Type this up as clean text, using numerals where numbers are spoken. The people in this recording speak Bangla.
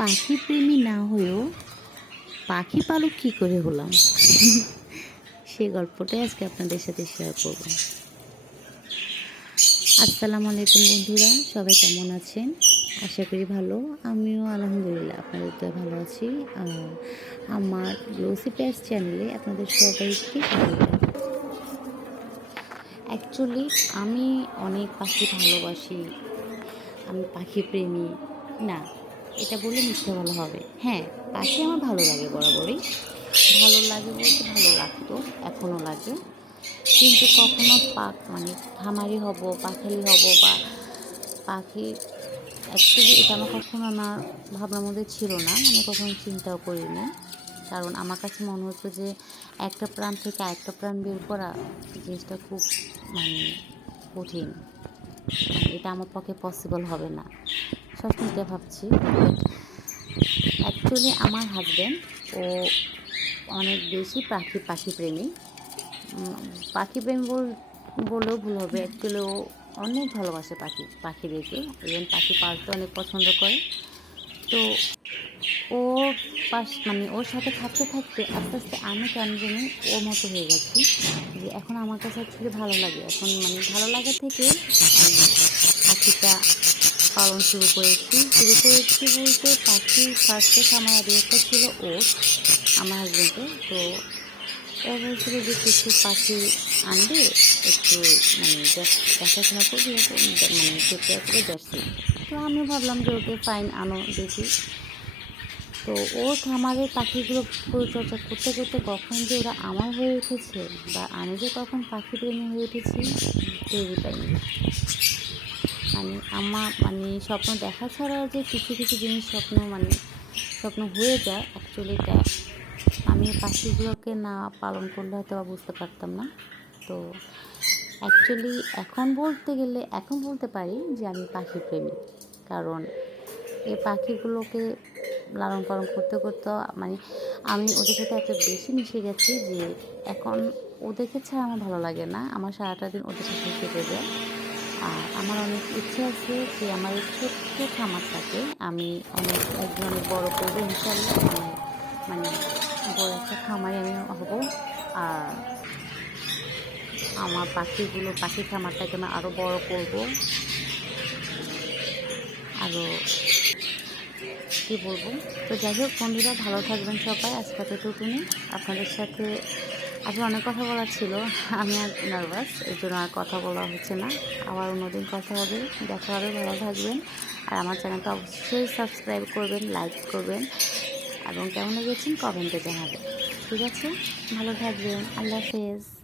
পাখি প্রেমী না হয়েও পাখি পালক কী করে হলাম সেই গল্পটাই আজকে আপনাদের সাথে শেয়ার করব। আসসালামু আলাইকুম বন্ধুরা, সবাই কেমন আছেন? আশা করি ভালো। আমিও আলহামদুলিল্লাহ আপনাদের তো ভালো আছি। আর আমার গ্লোসি প্যাটস চ্যানেলে আপনাদের সবাইকে স্বাগত। অ্যাকচুয়ালি আমি অনেক পাখি ভালোবাসি, আমি পাখি প্রেমী না, এটা বলে মিথ্যে বলা হবে। হ্যাঁ, পাখি আমার ভালো লাগে, বরাবরই ভালো লাগে, বলতে ভালো লাগতো, এখনও লাগে। কিন্তু কখনো খামারি হব, পাখালি হব বা পাখি, অ্যাকচুয়ালি এটা আমার কখনো আমার ভাবনার মধ্যে ছিল না, আমি কখনো চিন্তাও করিনি। কারণ আমার কাছে মনে হতো যে একটা প্রাণ থেকে আরেকটা প্রাণ বের করা জিনিসটা খুব মানে কঠিন, এটা আমার পক্ষে পসিবল হবে না, সবসময় এটা ভাবছি। বাট অ্যাকচুয়ালি আমার হাজব্যান্ড ও অনেক বেশি পাখি প্রেমী। পাখি প্রেমী বললেও ভুল হবে, অ্যাকচুয়ালি ও অনেক ভালোবাসে পাখিদেরকে, ইভেন পাখি পালতে অনেক পছন্দ করে। তো ওর ওর সাথে থাকতে থাকতে আস্তে আস্তে আমি কেন জানি ওর মতো হয়ে গেছি, যে এখন আমার কাছে অ্যাকচুয়ালি ভালো লাগে। এখন ভালো লাগা থেকে আমি পাখিটা পালন শুরু করেছি বলতে, পাখি ফার্স্টে খামার আইডিয়াটা ছিল ওর, আমার হাজব্যান্ডের। তো ও বলছিল যে কিছু পাখি আনবে, একটু দেখাশোনা করবি, টেক কেয়ার করে দেখছি। তো আমিও ভাবলাম যে ওকে ফাইন, আনো দেখি। তো ওর খামারের পাখিগুলো পরিচর্যা করতে করতে কখন যে ওরা আমার হয়ে উঠেছে বা আমি যে কখন পাখি প্রেমী হয়ে উঠেছি টেরই পাইনি। আমার স্বপ্ন দেখা ছাড়াও যে কিছু কিছু জিনিস স্বপ্ন হয়ে যায়, অ্যাকচুয়ালি এটা আমি পাখিগুলোকে না পালন করলে হয়তো বুঝতে পারতাম না। তো অ্যাকচুয়ালি এখন বলতে পারি যে আমি পাখি প্রেমী। কারণ এই পাখিগুলোকে লালন পালন করতে করতে আমি ওদের সাথে এত বেশি মিশে গেছি যে এখন ওদেরকে ছাড়া আমার ভালো লাগে না, আমার সারাটা দিন ওদের সাথে কেটে যায়। আর আমার অনেক ইচ্ছে আছে যে আমার এই ছোট্ট খামারটাকে আমি একদিন অনেক বড় করবো ইনশাল্লাহ। বড় একটা খামারে আমি হব। আর আমার পাখি খামারটাকে আমি আরও বড় করব। আরও কী বলবো, তো যাই হোক বন্ধুরা, ভালো থাকবেন সবাই। আজকে এতটুকুনি, আপনাদের সাথে আসলে অনেক কথা বলার ছিল, আমি আর নার্ভাস, এই জন্য আর কথা বলা হচ্ছে না। আবার অন্যদিন কথা হবে, দেখা হবে। ভালো থাকবেন, আর আমার চ্যানেলটা অবশ্যই সাবস্ক্রাইব করবেন, লাইক করবেন, এবং কেমন লেগেছেন কমেন্টে জানাবেন। ঠিক আছে, ভালো থাকবেন, আল্লাহ হাফেজ।